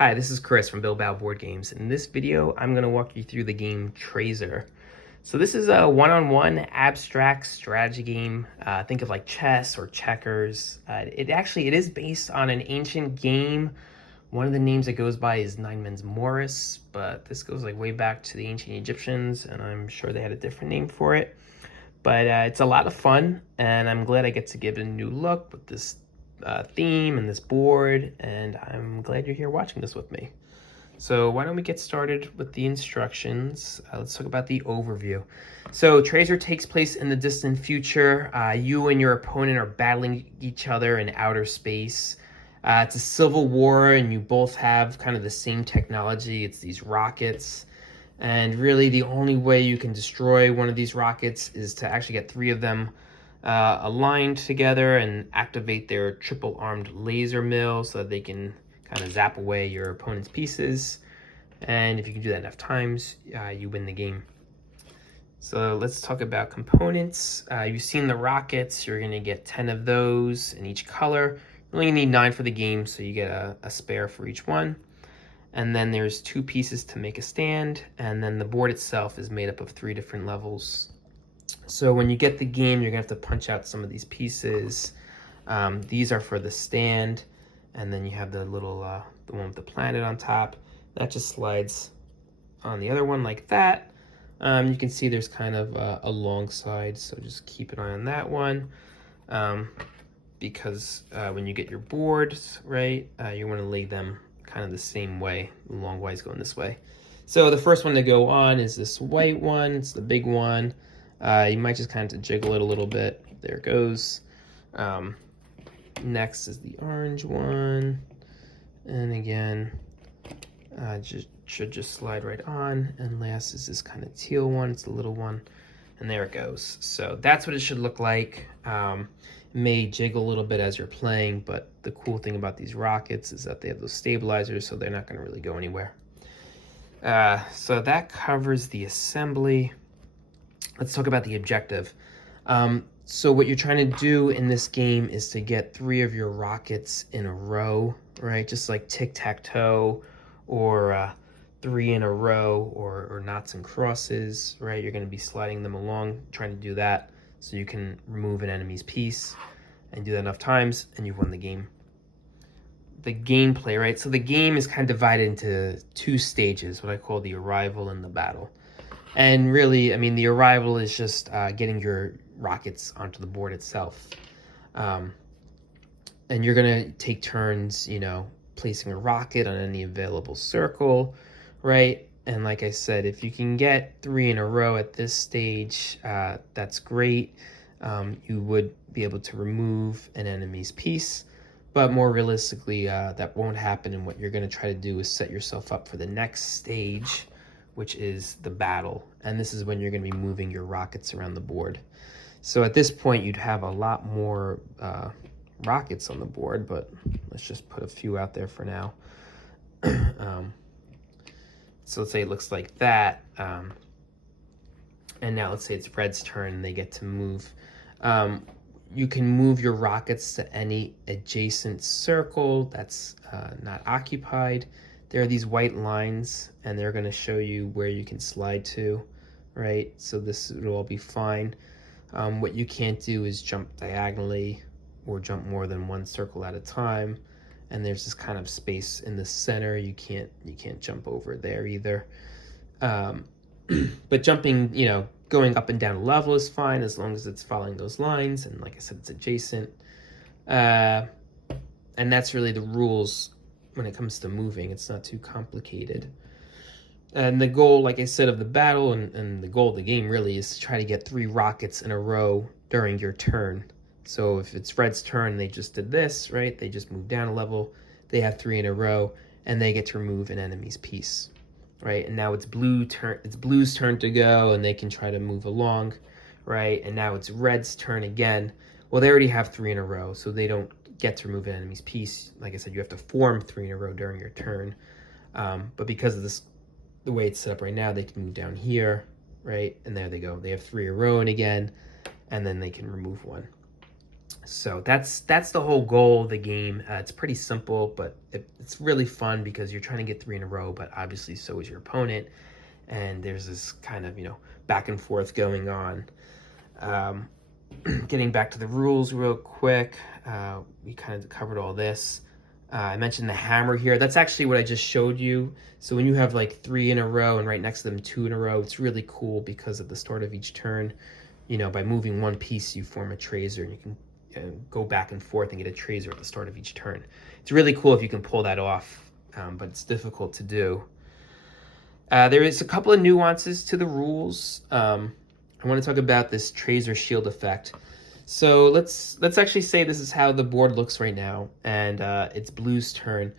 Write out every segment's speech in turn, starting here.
Hi, this is Chris from Bilbao Board Games. In this video, I'm going to walk you through the game Trazer. So this is a one-on-one abstract strategy game. Think of like chess or checkers. It is based on an ancient game. One of the names it goes by is Nine Men's Morris, but this goes like way back to the ancient Egyptians, and I'm sure they had a different name for it. But it's a lot of fun, and I'm glad I get to give it a new look with this theme and this board, and I'm glad you're here watching this with me. So why don't we get started with the instructions. Let's talk about the overview. So Trazer takes place in the distant future. You and your opponent are battling each other in outer space. It's a civil war, and you both have kind of the same technology. It's these rockets. And really the only way you can destroy one of these rockets is to actually get three of them aligned together and activate their triple-armed laser mill so that they can kind of zap away your opponent's pieces. And if you can do that enough times, you win the game. So let's talk about components. You've seen the rockets. You're going to get 10 of those in each color. You only need 9 for the game, so you get a spare for each one. And then there's 2 pieces to make a stand, and then the board itself is made up of 3 different levels. So when you get the game, you're gonna have to punch out some of these pieces. These are for the stand, and then you have the little, the one with the planet on top. That just slides on the other one like that. You can see there's kind of a long side, so just keep an eye on that one. Because when you get your boards, right, you wanna lay them kind of the same way. The long way is going this way. So the first one to go on is this white one. It's the big one. You might just kind of jiggle it a little bit. There it goes. Next is the orange one. And again, should just slide right on. And last is this kind of teal one. It's the little one. And there it goes. So that's what it should look like. It may jiggle a little bit as you're playing, but the cool thing about these rockets is that they have those stabilizers, so they're not going to really go anywhere. So that covers the assembly. Let's talk about the objective. So what you're trying to do in this game is to get 3 of your rockets in a row, right? Just like tic-tac-toe or 3 in a row or knots and crosses, right? You're going to be sliding them along, trying to do that so you can remove an enemy's piece, and do that enough times and you've won the game. The gameplay, right? So the game is kind of divided into 2 stages, what I call the arrival and the battle. And really, I mean, the arrival is just getting your rockets onto the board itself. And you're gonna take turns, you know, placing a rocket on any available circle, right? And like I said, if you can get 3 in a row at this stage, that's great. You would be able to remove an enemy's piece, but more realistically, that won't happen. And what you're going to try to do is set yourself up for the next stage, which is the battle. And this is when you're going to be moving your rockets around the board. So at this point, you'd have a lot more rockets on the board, but let's just put a few out there for now. So let's say it looks like that. And now let's say it's red's turn and they get to move. You can move your rockets to any adjacent circle that's not occupied. There are these white lines, and they're going to show you where you can slide to, right? So this will all be fine. What you can't do is jump diagonally or jump more than 1 circle at a time. And there's this kind of space in the center. You can't jump over there either. But jumping, you know, going up and down a level is fine as long as it's following those lines. And like I said, it's adjacent. And that's really the rules when it comes to moving. It's not too complicated. And the goal, like I said, of the battle and the goal of the game really is to try to get 3 rockets in a row during your turn. So if it's red's turn, they just did this, right? They just moved down a level. They have 3 in a row, and they get to remove an enemy's piece, right? And now it's blue's turn to go, and they can try to move along, right? And now it's red's turn again. Well, they already have 3 in a row, so they don't get to remove an enemy's piece. Like I said, you have to form 3 in a row during your turn. But because of this, the way it's set up right now, they can move down here, right? And there they go. They have 3 in a row and again, and then they can remove 1. So that's the whole goal of the game. It's pretty simple, but it's really fun because you're trying to get 3 in a row, but obviously so is your opponent. And there's this kind of, back and forth going on. Getting back to the rules real quick, we kind of covered all this. I mentioned the hammer here. That's actually what I just showed you. So when you have like 3 in a row and right next to them 2 in a row, it's really cool because at the start of each turn, by moving one piece, you form a trazer, and you can go back and forth and get a trazer at the start of each turn. It's really cool if you can pull that off, but it's difficult to do. There is a couple of nuances to the rules. I want to talk about this Trazer shield effect. So let's actually say this is how the board looks right now, and it's Blue's turn,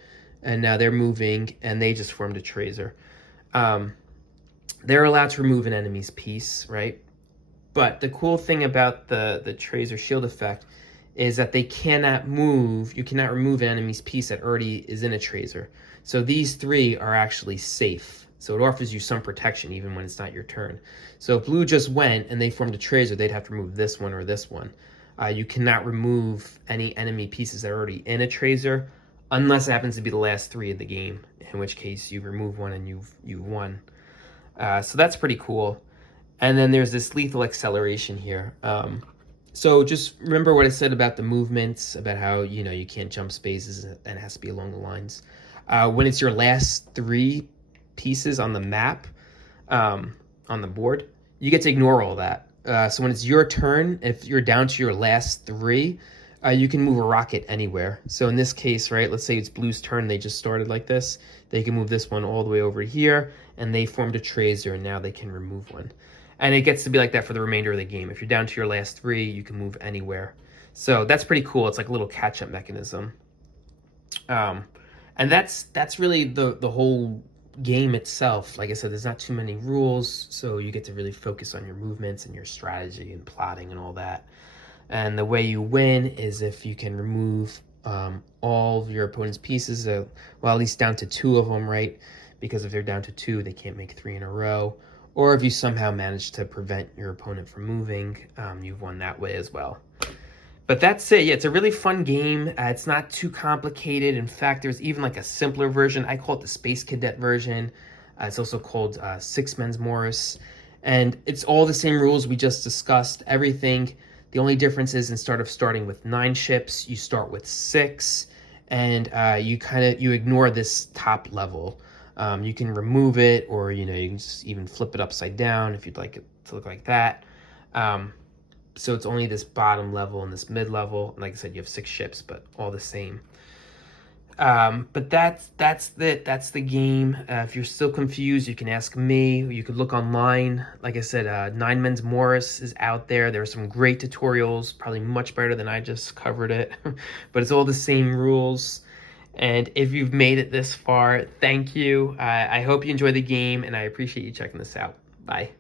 and now they're moving, and they just formed a Trazer. They're allowed to remove an enemy's piece, right? But the cool thing about the Trazer shield effect is that they cannot move. You cannot remove an enemy's piece that already is in a Trazer. So these 3 are actually safe. So it offers you some protection even when it's not your turn. So if Blue just went and they formed a Trazer, they'd have to remove this one or this one. You cannot remove any enemy pieces that are already in a Trazer unless it happens to be the last 3 of the game, in which case you remove one and you've won. So that's pretty cool. And then there's this lethal acceleration here. So just remember what I said about the movements, about how, you can't jump spaces and it has to be along the lines. When it's your last 3 pieces on the map, on the board, you get to ignore all that. So when it's your turn, if you're down to your last 3, you can move a rocket anywhere. So in this case, right, let's say it's Blue's turn, they just started like this. They can move this one all the way over here, and they formed a Trazer, and now they can remove one. And it gets to be like that for the remainder of the game. If you're down to your last 3, you can move anywhere. So that's pretty cool. It's like a little catch-up mechanism. And that's really the whole game itself. Like I said, there's not too many rules, so you get to really focus on your movements and your strategy and plotting and all that. And the way you win is if you can remove all of your opponent's pieces, well, at least down to 2 of them, right? Because if they're down to 2, they can't make 3 in a row. Or if you somehow manage to prevent your opponent from moving, you've won that way as well. But that's it. Yeah, it's a really fun game. It's not too complicated. In fact, there's even like a simpler version. I call it the Space Cadet version. It's also called Six Men's Morris. And it's all the same rules we just discussed. Everything. The only difference is instead of starting with 9 ships, you start with 6. And you ignore this top level. You can remove it, or you can just even flip it upside down if you'd like it to look like that. So it's only this bottom level and this mid level. And like I said, you have 6 ships, but all the same. But that's it. That's the game. If you're still confused, you can ask me. You could look online. Like I said, 9 Men's Morris is out there. There are some great tutorials, probably much better than I just covered it. But it's all the same rules. And if you've made it this far, thank you. I hope you enjoy the game, and I appreciate you checking this out. Bye.